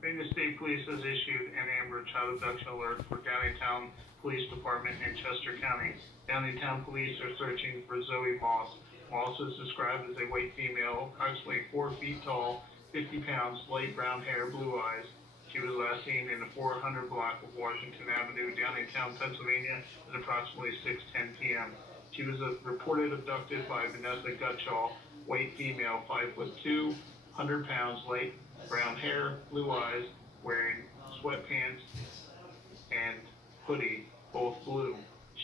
Pennsylvania State Police has issued an Amber Child Abduction Alert for Downingtown Police Department in Chester County. Downingtown Police are searching for Zoe Moss. Moss is described as a white female, approximately 4 feet tall, 50 pounds, light brown hair, blue eyes. She was last seen in the 400 block of Washington Avenue, Downingtown, Pennsylvania, at approximately 6:10 p.m. She was reported abducted by Vanessa Gutschall, white female, 5'2", 100 pounds, light brown hair, blue eyes, wearing sweatpants and hoodie, both blue.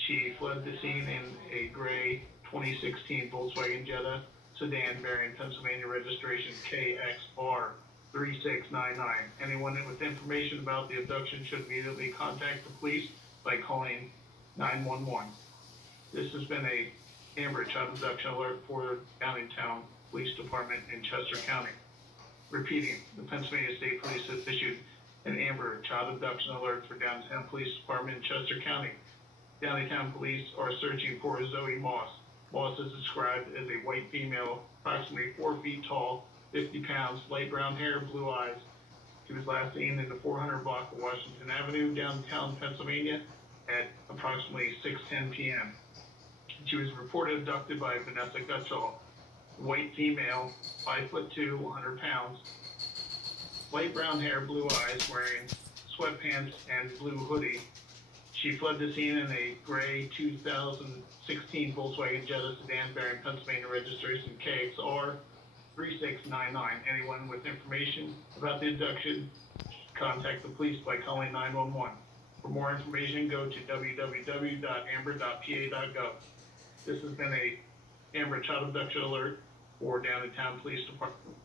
She fled the scene in a gray 2016 Volkswagen Jetta sedan bearing Pennsylvania registration KXR 3699. Anyone with information about the abduction should immediately contact the police by calling 911. This has been a Amber Child Abduction Alert for Downingtown Police Department in Chester County. Repeating, the Pennsylvania State Police has issued an Amber Child Abduction Alert for Downingtown Police Department in Chester County. Downingtown Police are searching for Zoe Moss. Moss is described as a white female, approximately 4 feet tall, 50 pounds, light brown hair, blue eyes. She was last seen in the 400 block of Washington Avenue, downtown Pennsylvania, at approximately 6:10 p.m. She was reported abducted by Vanessa Gutschall, white female, 5'2", 100 pounds, light brown hair, blue eyes, wearing sweatpants and blue hoodie. She fled the scene in a gray 2016 Volkswagen Jetta sedan bearing Pennsylvania registration KXR 3699. Anyone with information about the abduction, contact the police by calling 911. For more information, go to www.amber.pa.gov. This has been a Amber Child Abduction Alert for Downingtown Police Department.